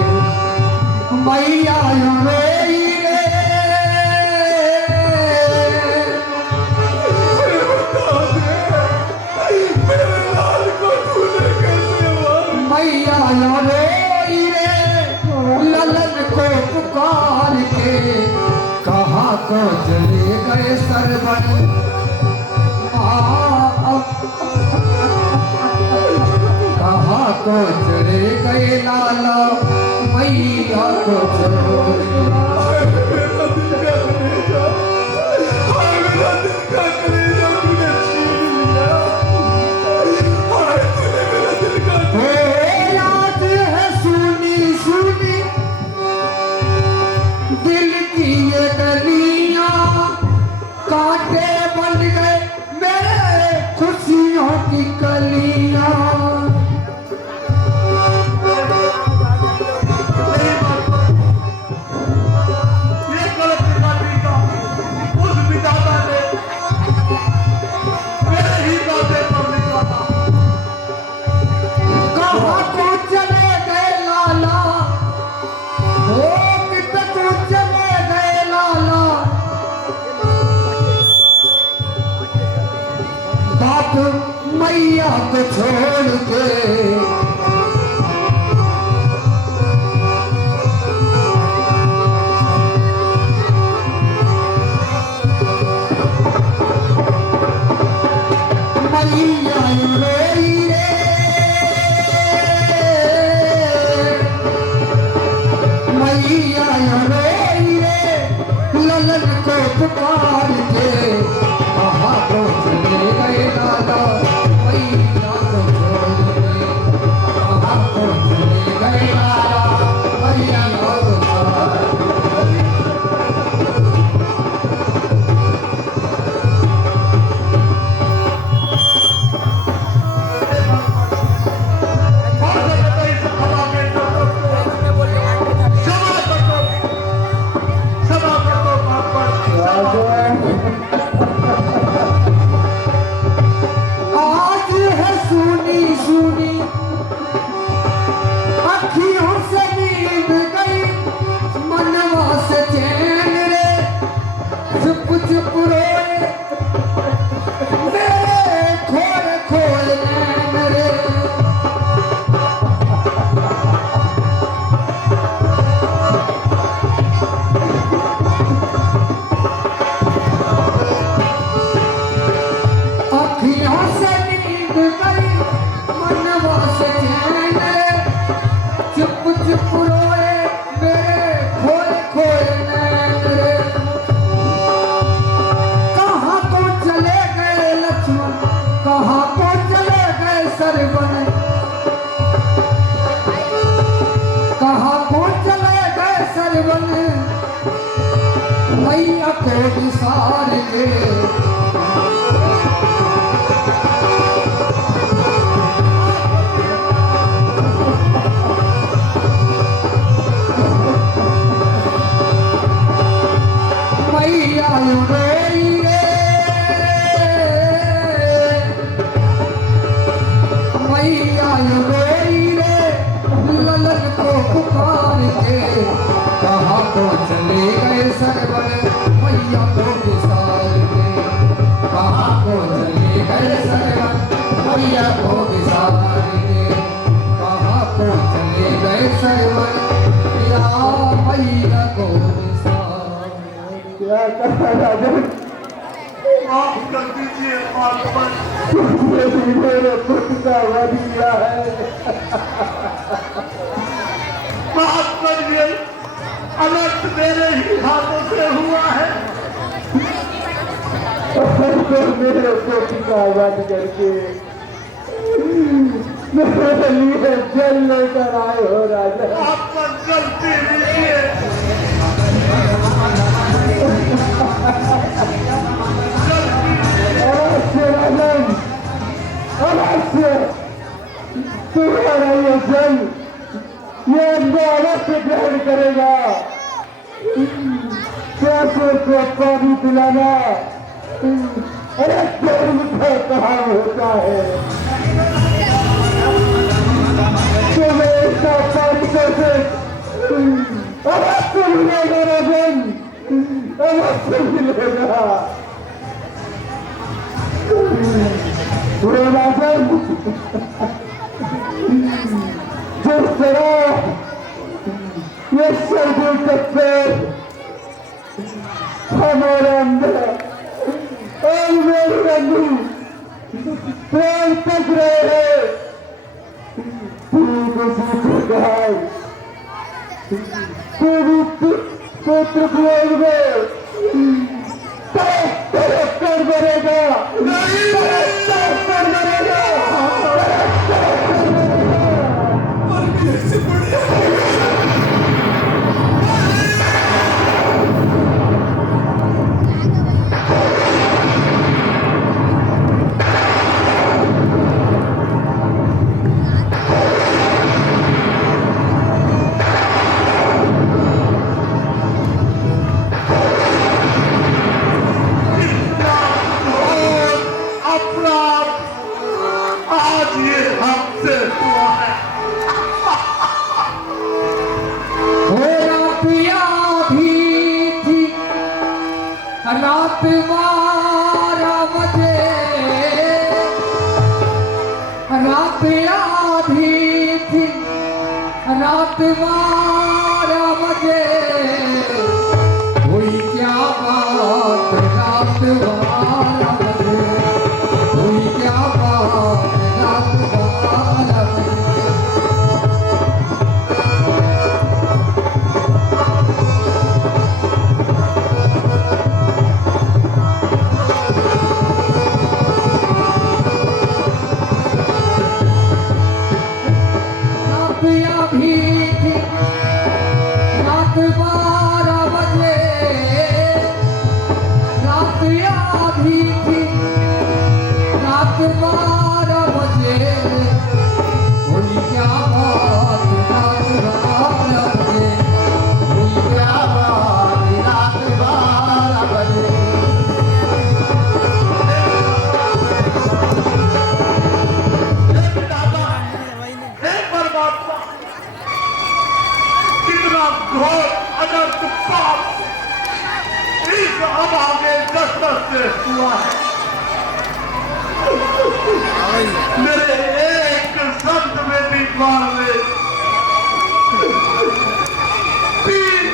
मैया रोई रे। मेरे लाल को तूने कैसे मारा? मैया रोई रे, ललन को पुकार के कहा को चले गए सरवण, कहा को चले गए लाला, मैया को छोड़ के। मेरा दिल का कलेजा, हाय मेरा दिल का कलेजा तूने छीन लिया। हाय तूने मेरा दिल का याद है सुनी सुनी दिल की ये गलियां, कांटे बन गए मेरे खुशियों की कलियां। ये गलत निकाली का उस विधाता ने मेरे ही दादे पर लिखा था। कहाँ को चले गए लाला, ओ कितना को चले गए लाला, बाप मैया को छोड़ के मैया को बिसारिए कहाँ को चले गए सरवर या मैया को बिसारिए। क्या कहा राजन? माफ कर दीजिए मातबर, तुमने भी मेरे पुत्र का वध किया है। माफ करिए, अनर्थ मेरे ही हाथों से हुआ है। और तो मेरे पुत्र का वध करके मेरे लिए जल लेकर आए हो राजा। आप पर गलती लीजिए। अवश्य राजन, अवश्य तुम्हारा ये जल ये अवश्य ग्रहण करेगा। कैसे को पानी पिलाना अरे कर्म का कहा होता है। तुम्हें इसका पानी कैसे अवश्य मिलेगा राजन, अवश्य मिलेगा। राजन जिस तरह ये सर्दी तत्व हमारे अंदर और मेरी रंगी प्रेम तक रहे हैं, पुत्र प्रयोग में कर मरेगा, कर मरेगा। रात 12 बजे रात आधी थी, रात 12 बजे हुई क्या बात, रात 12 बजे हुई क्या बात, रात 12 बजे। रात 12 बजे रात आधी थी, रात 12 बजे हुई क्या बात, रात 12 बजे हुई क्या बात, रात 12 बजे। कितना घोर अनर्थ पाप इस अभागे दशरथ से हुआ है। मेरे एक संत में विद्वान में 3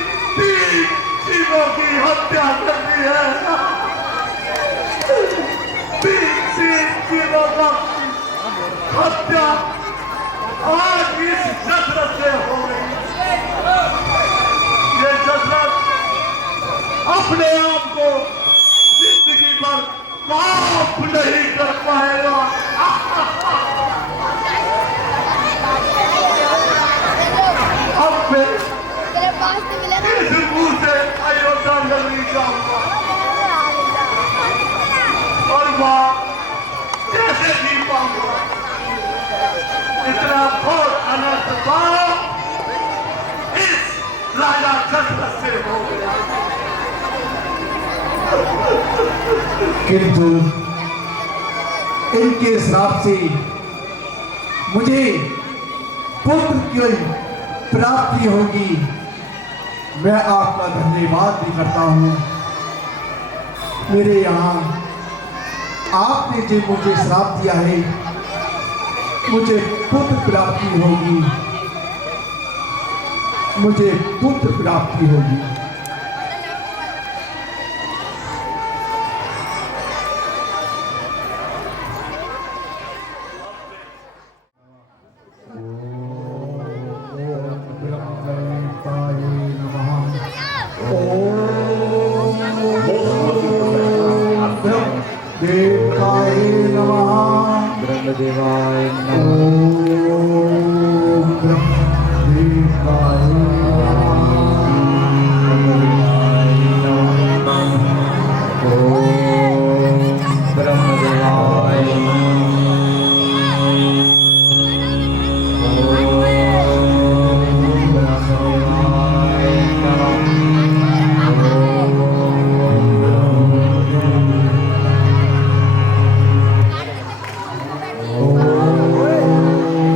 जीवों की हत्या कर दी है। 3 जीवों का हत्या आज इस दशरथ से हो गई। ये दशरथ अपने आप को जिंदगी भर माफ नहीं कर पाएगा। अब मैं इस मुंह से अयोध्या नगरी जाऊंगा और वहां कैसे जी पाऊंगा। इतना घोर अनर्थ पाप इस राजा दशरथ से हो गया। किंतु इनके श्राप से मुझे पुत्र की प्राप्ति होगी। मैं आपका धन्यवाद भी करता हूँ। मेरे यहाँ आपने जो मुझे श्राप दिया है मुझे पुत्र प्राप्ति होगी, मुझे पुत्र प्राप्ति होगी। देवाय नमः, ब्रह्मदेवाय नमः, ओम ब्रह्मदेवाय नमः, ओम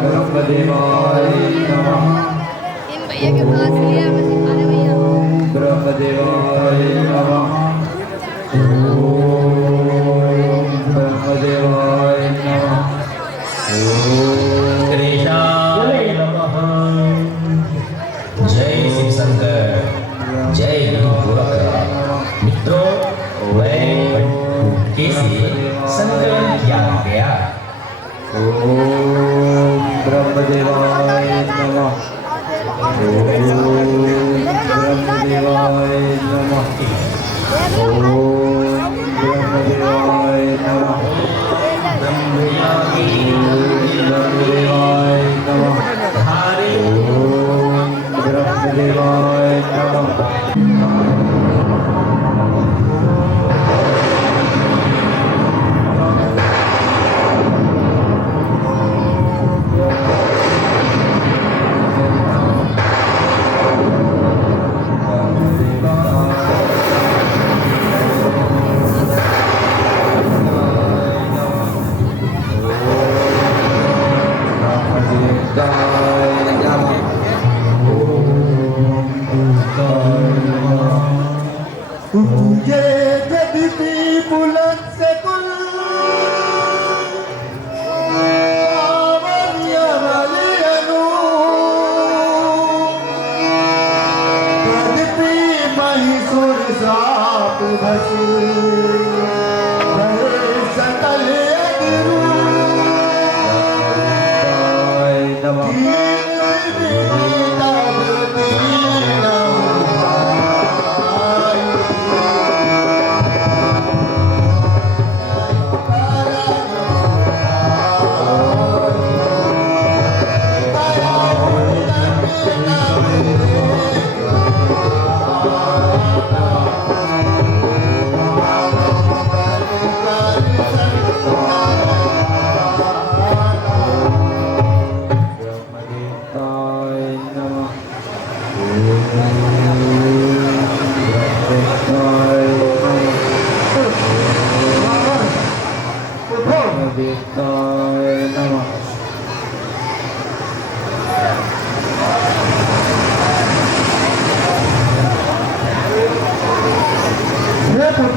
ब्रह्मदेवाय इन भैया के पास ही है, मैं सिखा रहे भैया। ब्रह्मदेवाय नमः, ओम ब्रह्मदेवाय नमः, ओम कृष्णाय नमः। जय शिव शंकर, जय गुरु गोरख। मित्रों, वैकुंठ से संकलन किया गया। ओम ब्रह्मदेवाय नमः, ओम ब्रह्मदेवाय नमः, ओम ब्रह्मदेवाय नमः, ब्रह्मदेवाय नमः, ओम ब्रह्मदेवाय नमः। तुझे जदती बुलंद से गुल आवनिया वाली अनु जदती महिषुर साप भसी सकल अगरू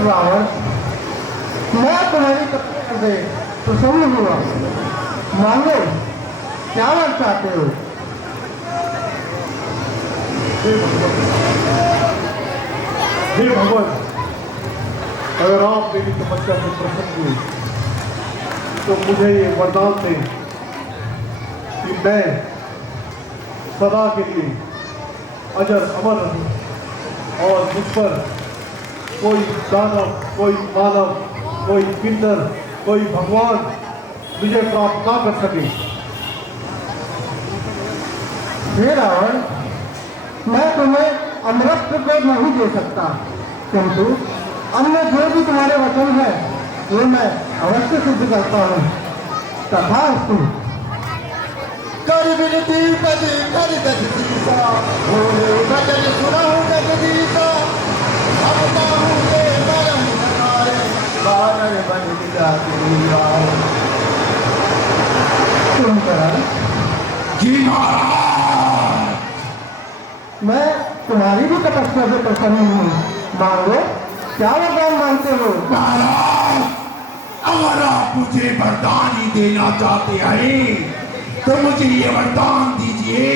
रावण, मैं तुम्हारी तपस्या से प्रसन्न हुआ। मांगो, क्या वर चाहते हो? हे भगवान, अगर आप मेरी तपस्या से प्रसन्न हुए तो मुझे ये वरदान दें कि मैं सदा के लिए अजर अमर रहूं और मुझ पर कोई दानव, कोई मानव, कोई किन्नर, कोई भगवान विजय प्राप्त ना कर सके। हे रावण, मैं तुम्हें अमृत को नहीं दे सकता, किंतु अन्य जो भी तुम्हारे वचन है वो मैं अवश्य सिद्ध करता हूँ। तथास्तु। कर विनती पद कर दीसा, भोले भजन सुनाऊं जगदीसा। अवता हूँ के परम हमारे, बानर बन जाती आओ। तुम करण, जी महाराज, मैं तुम्हारी भी तपस्या से प्रसन्न हूँ। मांगो, क्या वरदान मांगते हो? महाराज, अगर आप आप मुझे वरदान ही देना चाहते हैं तो मुझे ये वरदान दीजिए,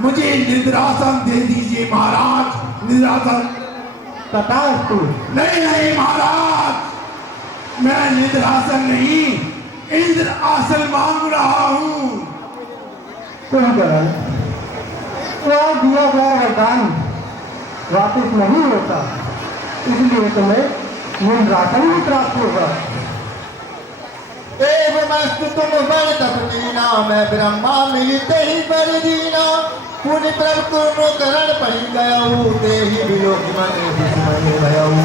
मुझे निद्रासन दे दीजिए महाराज, निद्रासन। तथास्तु। नहीं नहीं महाराज, मैं निद्रासन नहीं, इंद्र आसन मांग रहा हूँ। कुंभकर्ण, वह दिया गया वरदान वापस नहीं होता, इसलिए तुम्हें इंद्रासन भी प्राप्त होगा। एवमस्तु तुम बल तपनीना, मैं ब्रह्मा मिलते ही बर दीना। पुण्य प्रभ तुम करण पड़ी गया हूँ, ते ही विलोक मने विस्मय भया हूँ।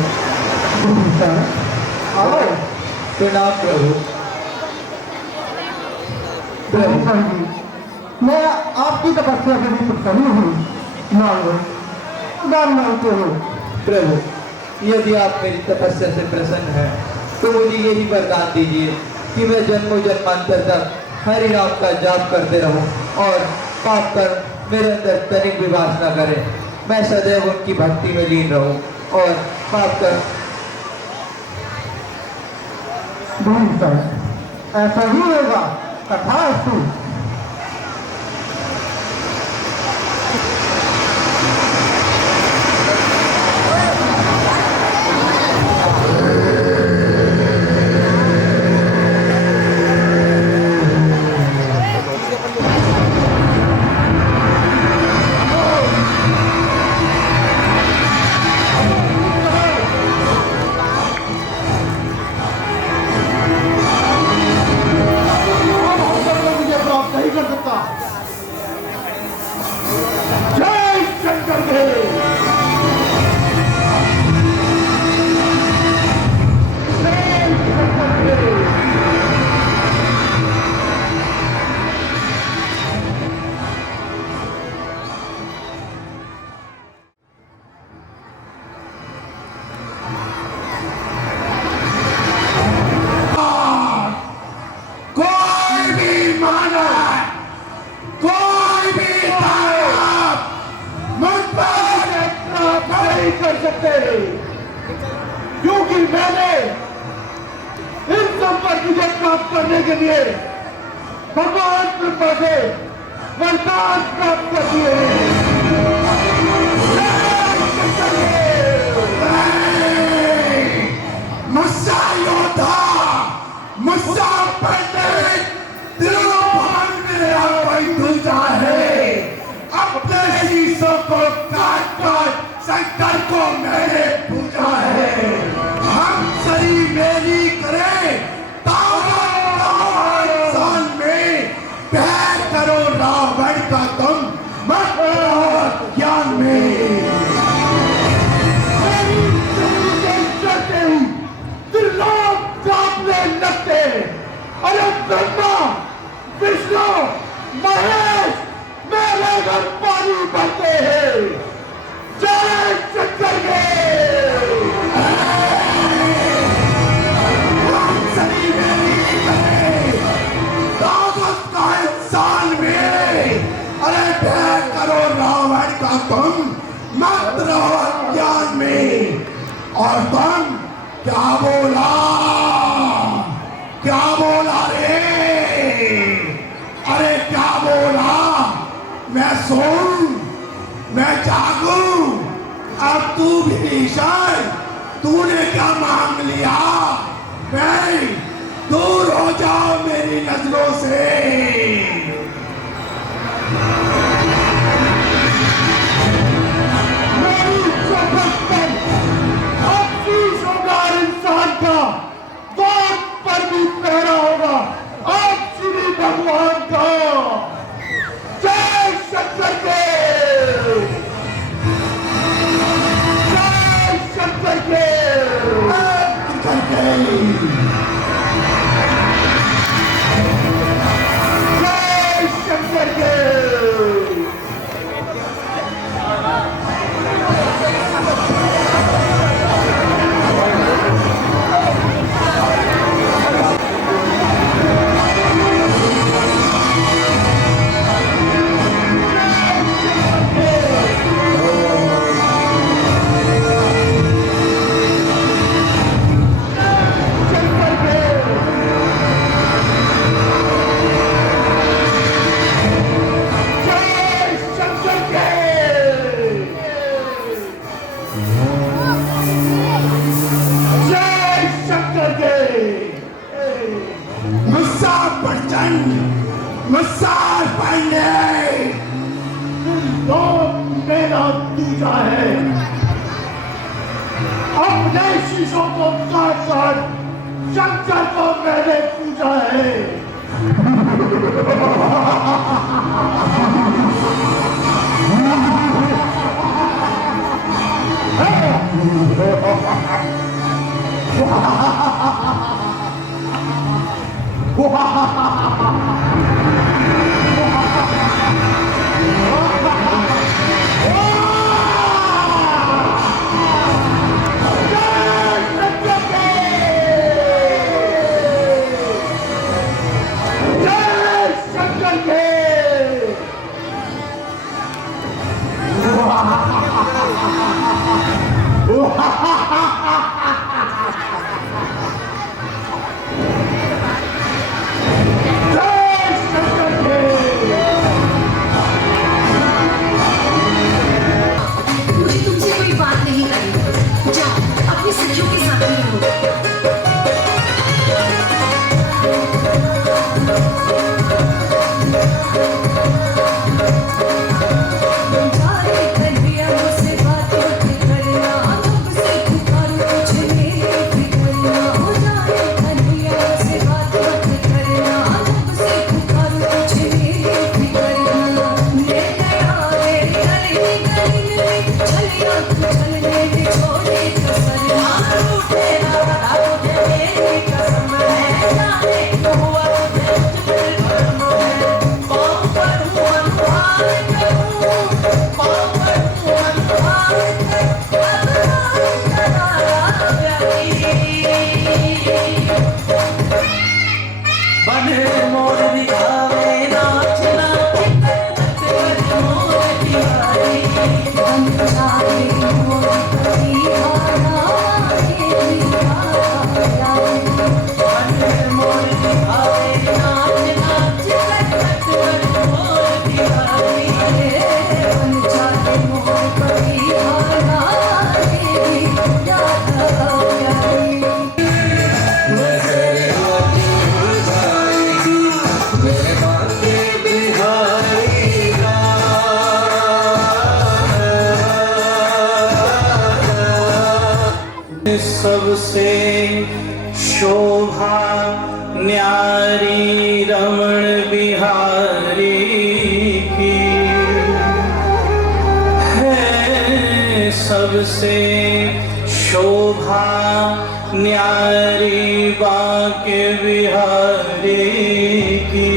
आओ प्रणाम प्रभु। प्रभु जी, मैं आपकी तपस्या से भी प्रसन्न हूँ, मांगो दान मांगते हो। प्रभु, यदि आप मेरी तपस्या से प्रसन्न हैं तो मुझे यही वरदान दीजिए कि मैं जन्मों जन्मांतर तक हरि नाम का जाप करते रहूं और पाप कर मेरे अंदर तनिक भी वास न करे। मैं सदैव उनकी भक्ति में लीन रहूं और पाप कर। ऐसा ही होगा। तथास्तु। क्योंकि मैंने इन सब पर विजय प्राप्त करने के लिए भगवान कृपा से वरदान प्राप्त कर दिए मुस्सा योद्धा, मुस्सा पंडित, तिरुभान मेरा कोई दूजा है। अपने शीशों को काट कर शंकर को मैंने पूजा है। हम सरी मेरी करें इंसान में, प्यार करो रावण का तुम, मत रहो ज्ञान में। लगते अरे ब्रह्मा विष्णु महेश मेरे घर पानी भरते हैं। जय शंकर के ताकत का इंसान में, अरे प्यार करो रावण का तुम, मत रहो ज्ञान में। और तुम क्या बोला, क्या बोला रे, अरे क्या बोला? मैं सोऊं, मैं जागूं, अब तू भीषण, तूने क्या मांग लिया? मैं दूर हो जाओ मेरी नजरों से। मेरी शपथ पर अब शीश होगा इंसान का, बात पर भी पहरा होगा अब श्री भगवान का। जय शंकर के, जय शंकर के, जय शंकर के। शंकर के नमस्कार पंडित। तो मेरा दूजा है, अपने शीशों को काट कर शंकर को मैंने पूजा है। मुझे तुमसे कोई बात नहीं करनी, जाओ अपनी सखियों के साथ रहो। सबसे शोभा न्यारी रमण बिहारी की है, सबसे शोभा न्यारी बांके बिहारी की।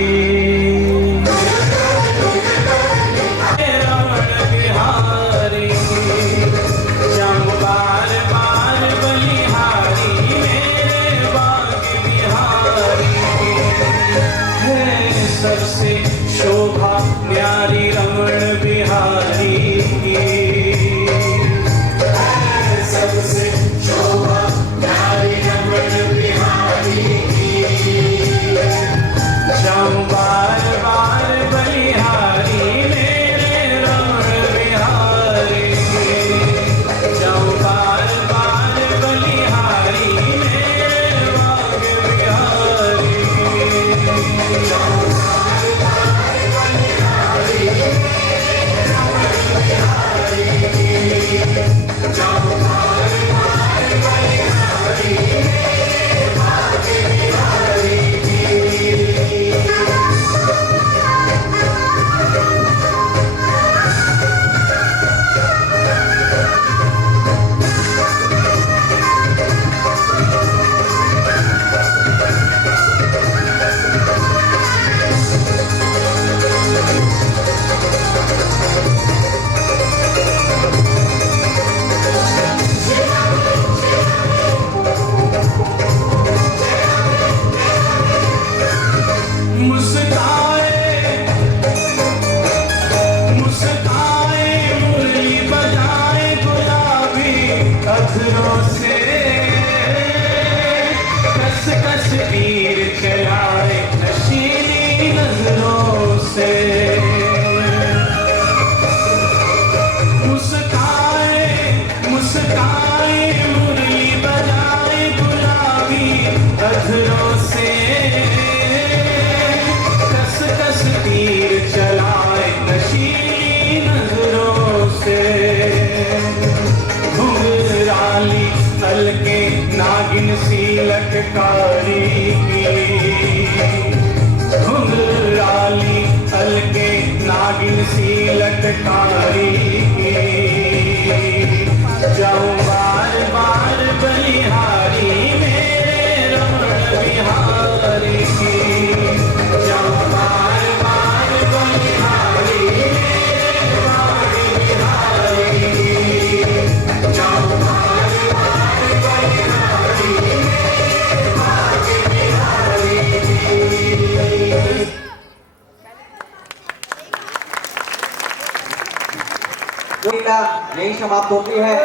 सबसे शोभा न्यारी रमण बिहारी की, सबसे शोभा न्यारी रमण बिहारी की। जाऊं बार बार बलिहारी मेरे रमण बिहारी, जाऊं बार बार बलिहारी मेरे बाग बिहारी। अधरों से कस कस लटकारी की घुंघराली हल्के नागिन सी लटकारी की जाऊं बार बार बलिहारी मेरे रमण बिहारी की जाऊं बार बार बलिहारी मेरे रमण बिहारी की जाऊं बार बार बलिहारी मेरे भाग्य बिहारी की। जो लीला यही समाप्त होती है।